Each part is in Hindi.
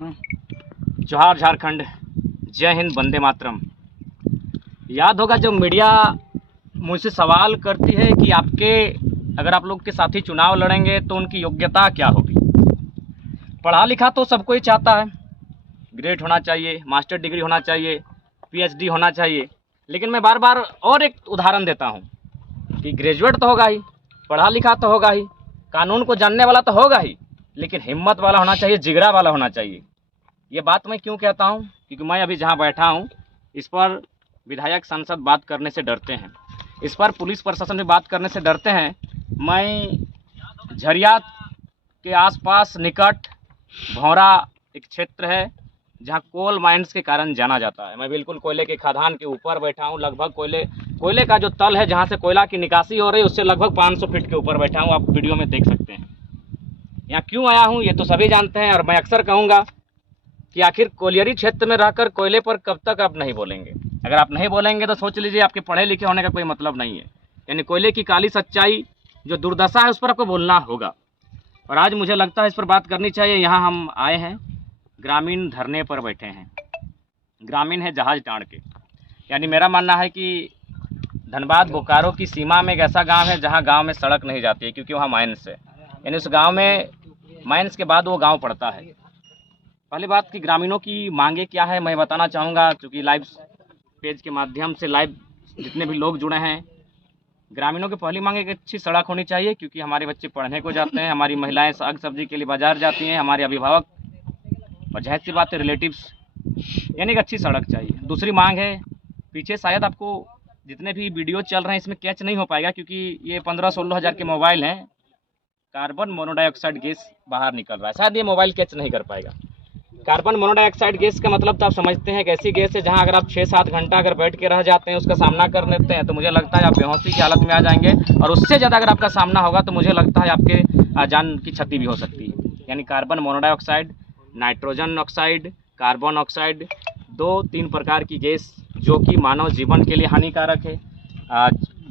जोहार झारखंड, जय हिंद, वंदे मातरम। याद होगा जब मीडिया मुझसे सवाल करती है कि अगर आप लोग के साथी चुनाव लड़ेंगे तो उनकी योग्यता क्या होगी। पढ़ा लिखा तो सब कोई चाहता है, ग्रेड होना चाहिए, मास्टर डिग्री होना चाहिए, पीएचडी होना चाहिए। लेकिन मैं बार बार और एक उदाहरण देता हूँ कि ग्रेजुएट तो होगा ही, पढ़ा लिखा तो होगा ही, कानून को जानने वाला तो होगा ही, लेकिन हिम्मत वाला होना चाहिए, जिगरा वाला होना चाहिए। ये बात मैं क्यों कहता हूँ? क्योंकि मैं अभी जहाँ बैठा हूँ इस पर विधायक सांसद बात करने से डरते हैं, इस पर पुलिस प्रशासन भी बात करने से डरते हैं। मैं झरिया के आसपास निकट भौरा एक क्षेत्र है जहाँ कोल माइंस के कारण जाना जाता है। मैं बिल्कुल कोयले के खदान के ऊपर बैठा हूँ। लगभग कोयले का जो तल है जहाँ से कोयला की निकासी हो रही है उससे लगभग 500 फीट के ऊपर बैठा हूँ। आप वीडियो में देख सकते हैं। यहाँ क्यों आया हूँ ये तो सभी जानते हैं, और मैं अक्सर कहूँगा कि आखिर कोलियरी क्षेत्र में रहकर कोयले पर कब तक आप नहीं बोलेंगे। अगर आप नहीं बोलेंगे तो सोच लीजिए आपके पढ़े लिखे होने का कोई मतलब नहीं है। यानी कोयले की काली सच्चाई जो दुर्दशा है उस पर आपको बोलना होगा, और आज मुझे लगता है इस पर बात करनी चाहिए। यहाँ हम आए हैं, ग्रामीण धरने पर बैठे हैं। ग्रामीण है जहाज टाण के, यानी मेरा मानना है कि धनबाद बोकारो की सीमा में एक ऐसा गांव है जहां गांव में सड़क नहीं जाती है, क्योंकि वहां माइंस है। यानी उस गांव में माइंस के बाद वो गांव पड़ता है। पहली बात कि ग्रामीणों की मांगे क्या है मैं बताना चाहूँगा, क्योंकि लाइव पेज के माध्यम से लाइव जितने भी लोग जुड़े हैं, ग्रामीणों की पहली मांग एक अच्छी सड़क होनी चाहिए, क्योंकि हमारे बच्चे पढ़ने को जाते हैं, हमारी महिलाएं साग सब्जी के लिए बाजार जाती हैं, हमारे अभिभावक और जाहिर सी बात है रिलेटिव्स, यानी एक अच्छी सड़क चाहिए। दूसरी मांग है, पीछे शायद आपको जितने भी वीडियो चल रहे हैं इसमें कैच नहीं हो पाएगा, क्योंकि ये 15-16 हज़ार के मोबाइल हैं। कार्बन मोनोडाइऑक्साइड गैस बाहर निकल रहा है, शायद ये मोबाइल कैच नहीं कर पाएगा। कार्बन मोनोडाइऑक्साइड गैस का मतलब तो आप समझते हैं, एक ऐसी गैस है जहां अगर आप 6-7 घंटा अगर बैठ के रह जाते हैं, उसका सामना कर लेते हैं, तो मुझे लगता है आप बेहोशी की हालत में आ जाएंगे, और उससे ज़्यादा अगर आपका सामना होगा तो मुझे लगता है आपके जान की क्षति भी हो सकती है। यानी carbon monodioxide, nitrogen oxide, carbon oxide, 2-3 प्रकार की गैस जो कि मानव जीवन के लिए हानिकारक है,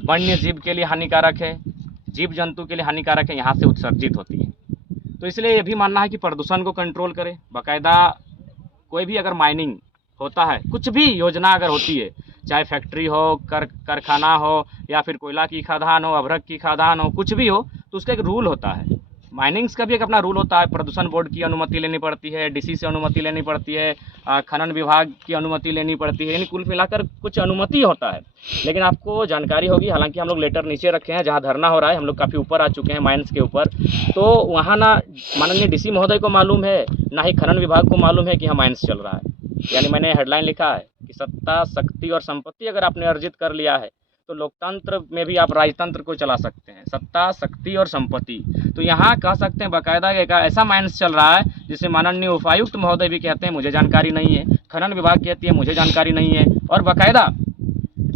वन्य जीव के लिए हानिकारक है, जीव जंतु के लिए हानिकारक है, यहाँ से उत्सर्जित होती है। तो इसलिए ये भी मानना है कि प्रदूषण को कंट्रोल करें। बाकायदा कोई भी अगर माइनिंग होता है, कुछ भी योजना अगर होती है, चाहे फैक्ट्री हो, कारखाना हो, या फिर कोयला की खदान हो, अभ्रक की खदान हो, कुछ भी हो, तो उसका एक रूल होता है। माइनिंग्स का भी एक अपना रूल होता है। प्रदूषण बोर्ड की अनुमति लेनी पड़ती है, डीसी से अनुमति लेनी पड़ती है, खनन विभाग की अनुमति लेनी पड़ती है, यानी कुल मिलाकर कुछ अनुमति होता है। लेकिन आपको जानकारी होगी, हालांकि हम लोग लेटर नीचे रखे हैं जहां धरना हो रहा है, हम लोग काफ़ी ऊपर आ चुके हैं माइंस के ऊपर, तो वहाँ ना माननीय डीसी महोदय को मालूम है, ना ही खनन विभाग को मालूम है कि यहाँ माइंस चल रहा है। यानी मैंने हेडलाइन लिखा है कि सत्ता, शक्ति और संपत्ति अगर आपने अर्जित कर लिया है तो लोकतंत्र में भी आप राजतंत्र को चला सकते हैं। सत्ता, शक्ति और संपत्ति, तो यहाँ कह सकते हैं बाकायदा एक ऐसा माइंस चल रहा है जिसे माननीय उपायुक्त महोदय भी कहते हैं मुझे जानकारी नहीं है, खनन विभाग कहती है मुझे जानकारी नहीं है, और बाकायदा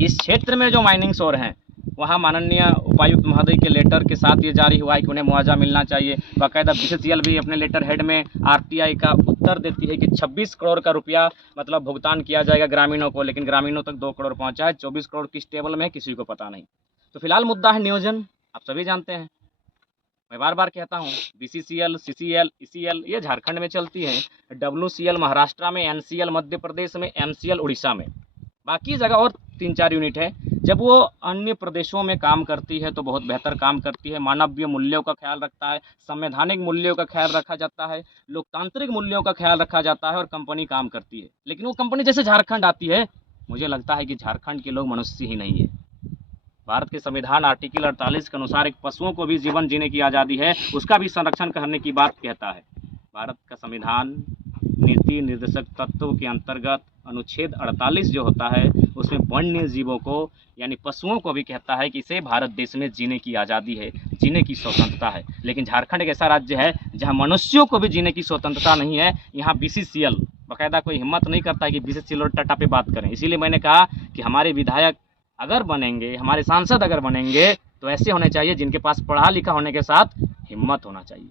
इस क्षेत्र में जो माइनिंग्स हो रहे हैं वहाँ माननीय उपायुक्त महोदय के लेटर के साथ ये जारी हुआ है कि उन्हें मुआवजा मिलना चाहिए। बाकायदा बीसीसीएल भी अपने लेटर हेड में आरटीआई का उत्तर देती है कि 26 करोड़ का रुपया मतलब भुगतान किया जाएगा ग्रामीणों को, लेकिन ग्रामीणों तक 2 करोड़ पहुँचा है। 24 करोड़ किस टेबल में किसी को पता नहीं। तो फिलहाल मुद्दा है नियोजन, आप सभी जानते हैं। मैं बार बार कहता हूँ, बीसीसीएल, सीसीएल, ईसीएल ये झारखंड में चलती है, डब्ल्यूसीएल महाराष्ट्र में, एनसीएल मध्य प्रदेश में, एमसीएल उड़ीसा में, बाकी जगह और 3-4 यूनिट है। जब वो अन्य प्रदेशों में काम करती है तो बहुत बेहतर काम करती है, मानवीय मूल्यों का ख्याल रखता है, संवैधानिक मूल्यों का ख्याल रखा जाता है, लोकतांत्रिक मूल्यों का ख्याल रखा जाता है, और कंपनी काम करती है। लेकिन वो कंपनी जैसे झारखंड आती है, मुझे लगता है कि झारखंड के लोग मनुष्य ही नहीं है। भारत के संविधान आर्टिकल 48 के अनुसार एक पशुओं को भी जीवन जीने की आज़ादी है, उसका भी संरक्षण करने की बात कहता है। भारत का संविधान नीति निर्देशक तत्व के अंतर्गत अनुच्छेद 48 जो होता है उसमें वन्य जीवों को यानी पशुओं को भी कहता है कि इसे भारत देश में जीने की आज़ादी है, जीने की स्वतंत्रता है। लेकिन झारखंड एक ऐसा राज्य है जहां मनुष्यों को भी जीने की स्वतंत्रता नहीं है। यहाँ बीसीसीएल बाकायदा कोई हिम्मत नहीं करता है कि बीसीसीएल और टाटा पे बात करें। इसीलिए मैंने कहा कि हमारे विधायक अगर बनेंगे, हमारे सांसद अगर बनेंगे तो ऐसे होने चाहिए जिनके पास पढ़ा लिखा होने के साथ हिम्मत होना चाहिए।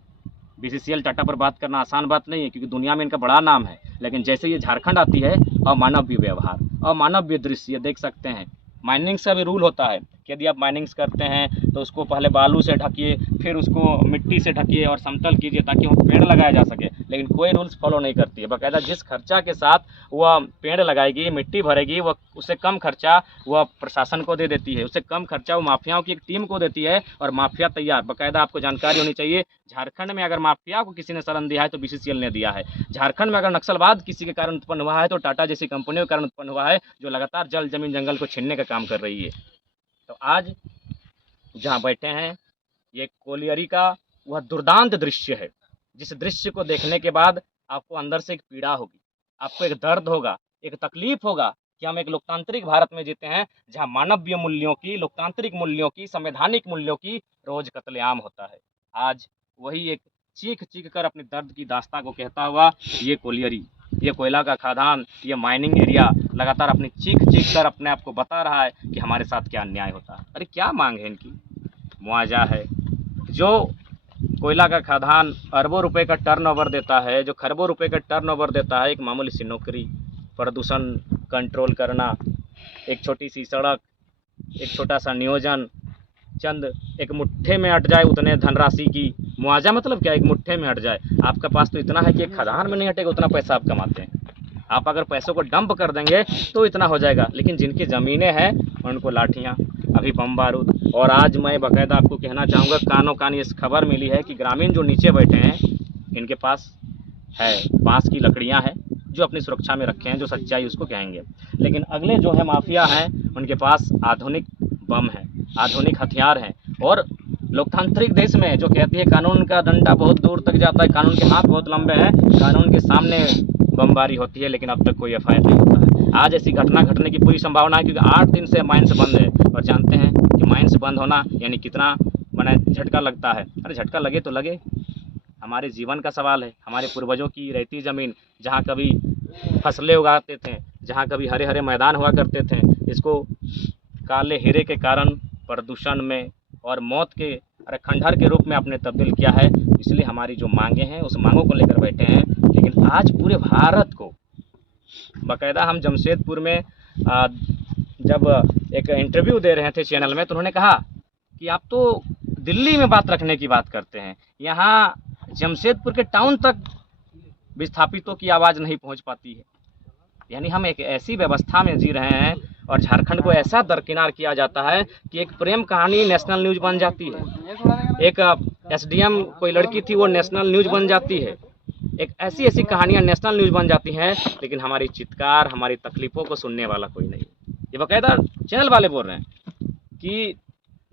बीसीसीएल टाटा पर बात करना आसान बात नहीं है, क्योंकि दुनिया में इनका बड़ा नाम है, लेकिन जैसे ये झारखंड आती है, अमानवीय व्यवहार, अमानवीय दृश्य देख सकते हैं। माइनिंग्स का भी रूल होता है, कि यदि आप माइनिंग्स करते हैं तो उसको पहले बालू से ढकिए, फिर उसको मिट्टी से ढकिए और समतल कीजिए ताकि वो पेड़ लगाया जा सके। लेकिन कोई रूल्स फॉलो नहीं करती है। बाकायदा जिस खर्चा के साथ वह पेड़ लगाएगी, मिट्टी भरेगी, वह उससे कम खर्चा वह प्रशासन को दे देती है, उससे कम खर्चा वो माफियाओं की एक टीम को देती है और माफिया तैयार। बाकायदा आपको जानकारी होनी चाहिए, झारखंड में अगर माफिया को किसी ने शरण दिया है तो BCCL ने दिया है। झारखंड में अगर नक्सलवाद किसी के कारण उत्पन्न हुआ है तो टाटा जैसी कंपनियों के कारण उत्पन्न हुआ है, जो लगातार जल जमीन जंगल को छीनने का काम कर रही है। तो आज जहाँ बैठे हैं ये कोलियरी का वह दुर्दांत दृश्य है, जिस दृश्य को देखने के बाद आपको अंदर से एक पीड़ा होगी, आपको एक दर्द होगा, एक तकलीफ होगा कि हम एक लोकतांत्रिक भारत में जीते हैं जहां मानवीय मूल्यों की, लोकतांत्रिक मूल्यों की, संवैधानिक मूल्यों की रोज कत्लेआम होता है। आज वही एक चीख चीख कर अपने दर्द की दास्तां को कहता हुआ ये कोलियरी, ये कोयला का खदान, ये माइनिंग एरिया लगातार अपनी चीख चीख कर अपने आप को बता रहा है कि हमारे साथ क्या अन्याय होता है। अरे क्या मांग है इनकी? मुआवजा है। जो कोयला का खदान अरबों रुपए का टर्नओवर देता है, जो खरबों रुपए का टर्नओवर देता है, एक मामूली सी नौकरी, प्रदूषण कंट्रोल करना, एक छोटी सी सड़क, एक छोटा सा नियोजन, चंद एक मुट्ठे में अट जाए उतने धनराशि की मुआवजा। मतलब क्या? एक मुट्ठे में हट जाए। आपका पास तो इतना है कि एक खदान में नहीं हटेगा, उतना पैसा आप कमाते हैं। आप अगर पैसों को डंप कर देंगे तो इतना हो जाएगा, लेकिन जिनकी ज़मीनें हैं उनको लाठियाँ, अभी बम बारूद। और आज मैं बाकायदा आपको कहना चाहूँगा, कानों कान ये खबर मिली है कि ग्रामीण जो नीचे बैठे हैं इनके पास है बांस की लकड़ियाँ हैं जो अपनी सुरक्षा में रखे हैं, जो सच्चाई उसको कहेंगे। लेकिन अगले जो है माफिया हैं उनके पास आधुनिक बम है, आधुनिक हथियार हैं। और लोकतांत्रिक देश में जो कहती है कानून का डंडा बहुत दूर तक जाता है, कानून के हाथ बहुत लंबे हैं, कानून के सामने बमबारी होती है, लेकिन अब तक कोई FIR नहीं होता है। आज ऐसी घटना घटने की पूरी संभावना है, क्योंकि 8 दिन से माइंस बंद है और जानते हैं कि माइंस बंद होना यानी कितना माने झटका लगता है। अरे झटका लगे तो लगे, हमारे जीवन का सवाल है। हमारे पूर्वजों की रहती ज़मीन जहाँ कभी फसलें उगाते थे, जहाँ कभी हरे हरे मैदान हुआ करते थे, इसको काले हीरे के कारण प्रदूषण में और मौत के खंडहर के रूप में आपने तब्दील किया है। इसलिए हमारी जो मांगे हैं उस मांगों को लेकर बैठे हैं। लेकिन आज पूरे भारत को बाकायदा हम जमशेदपुर में जब एक इंटरव्यू दे रहे थे चैनल में, तो उन्होंने कहा कि आप तो दिल्ली में बात रखने की बात करते हैं, यहाँ जमशेदपुर के टाउन तक विस्थापितों की आवाज़ नहीं पहुँच पाती है। यानी हम एक ऐसी व्यवस्था में जी रहे हैं और झारखंड को ऐसा दरकिनार किया जाता है कि एक प्रेम कहानी नेशनल न्यूज़ बन जाती है, एक SDM कोई लड़की थी वो नेशनल न्यूज़ बन जाती है, एक ऐसी ऐसी कहानियाँ नेशनल न्यूज़ बन जाती हैं, लेकिन हमारी चित्कार, हमारी तकलीफ़ों को सुनने वाला कोई नहीं। ये बाकायदा चैनल वाले बोल रहे हैं कि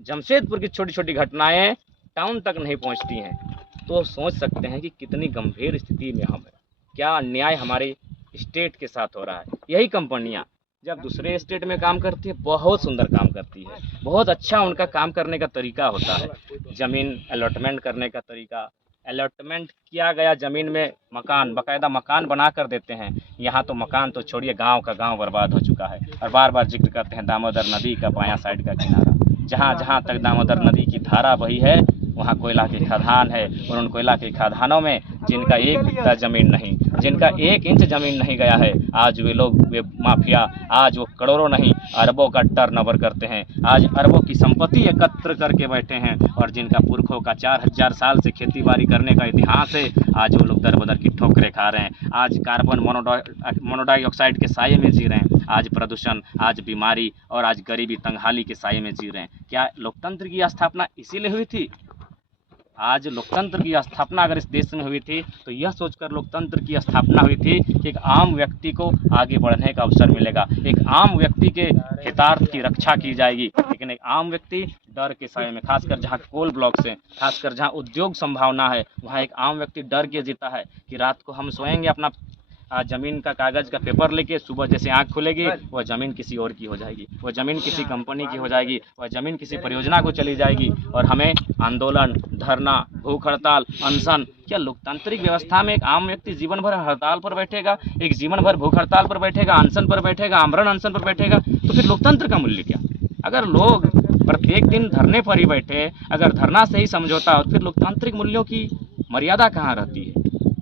जमशेदपुर की छोटी छोटी घटनाएँ टाउन तक नहीं पहुँचती हैं। तो सोच सकते हैं कि कितनी गंभीर स्थिति में हम हैं, क्या अन्याय हमारे स्टेट के साथ हो रहा है। यही कंपनियां जब दूसरे स्टेट में काम करती है बहुत सुंदर काम करती है, बहुत अच्छा उनका काम करने का तरीका होता है। ज़मीन अलॉटमेंट करने का तरीका, अलॉटमेंट किया गया ज़मीन में मकान, बाकायदा मकान बना कर देते हैं। यहाँ तो मकान तो छोड़िए, गांव का गांव बर्बाद हो चुका है। और बार बार जिक्र करते हैं दामोदर नदी का बायां साइड का किनारा, जहाँ जहाँ तक दामोदर नदी की धारा बही है वहाँ कोयला के खदान है। और उन कोयला के खदानों में जिनका एक बित्ता ज़मीन नहीं, जिनका 1 इंच ज़मीन नहीं गया है, आज वे लोग, वे माफिया आज वो करोड़ों नहीं अरबों का टर्नओवर करते हैं, आज अरबों की संपत्ति एकत्र करके बैठे हैं। और जिनका पुरखों का 4000 साल से खेती बाड़ी करने का इतिहास है, आज वो लोग दर बदर की ठोकरें खा रहे हैं। आज कार्बन मोनोडाइऑक्साइड के साये में जी रहे हैं, आज प्रदूषण, आज बीमारी और आज गरीबी तंगहाली के साये में जी रहे हैं। क्या लोकतंत्र की स्थापना इसीलिए हुई थी? आज लोकतंत्र की स्थापना अगर इस देश में हुई थी तो यह सोचकर लोकतंत्र की स्थापना हुई थी कि एक आम व्यक्ति को आगे बढ़ने का अवसर मिलेगा, एक आम व्यक्ति के हितार्थ की रक्षा की जाएगी। लेकिन एक आम व्यक्ति डर के साये में, खासकर जहाँ कोल ब्लॉक्स हैं, खासकर जहाँ उद्योग संभावना है, वहाँ एक आम व्यक्ति डर के जीता है कि रात को हम सोएंगे अपना ज़मीन का कागज़ का पेपर लेके, सुबह जैसे आँख खुलेगी वह ज़मीन किसी और की हो जाएगी, वह ज़मीन किसी कंपनी की हो जाएगी, वह ज़मीन किसी परियोजना को चली जाएगी। और हमें आंदोलन, धरना, भूख हड़ताल, अनशन, क्या लोकतांत्रिक व्यवस्था में एक आम व्यक्ति जीवन भर हड़ताल पर बैठेगा, एक जीवन भर भूख हड़ताल पर बैठेगा, अनशन पर बैठेगा, आमरण अनशन पर बैठेगा? तो फिर लोकतंत्र का मूल्य क्या? अगर लोग प्रत्येक दिन धरने पर ही बैठे, अगर धरना से ही समझौता हो, फिर लोकतांत्रिक मूल्यों की मर्यादा कहाँ रहती है?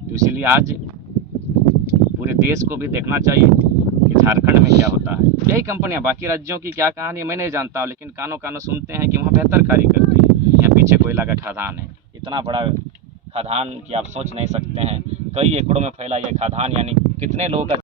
तो इसीलिए आज पूरे देश को भी देखना चाहिए कि कि झारखंड में क्या होता है। यही कंपनियां, बाकी राज्यों की क्या कहानी है मैं नहीं जानता हूँ, लेकिन कानों कानों सुनते हैं कि वहाँ बेहतर कार्य करती है। यहाँ पीछे कोयला का खदान है, इतना बड़ा खदान कि आप सोच नहीं सकते हैं। कई एकड़ों में फैला ये खदान, यानी कितने लोगों का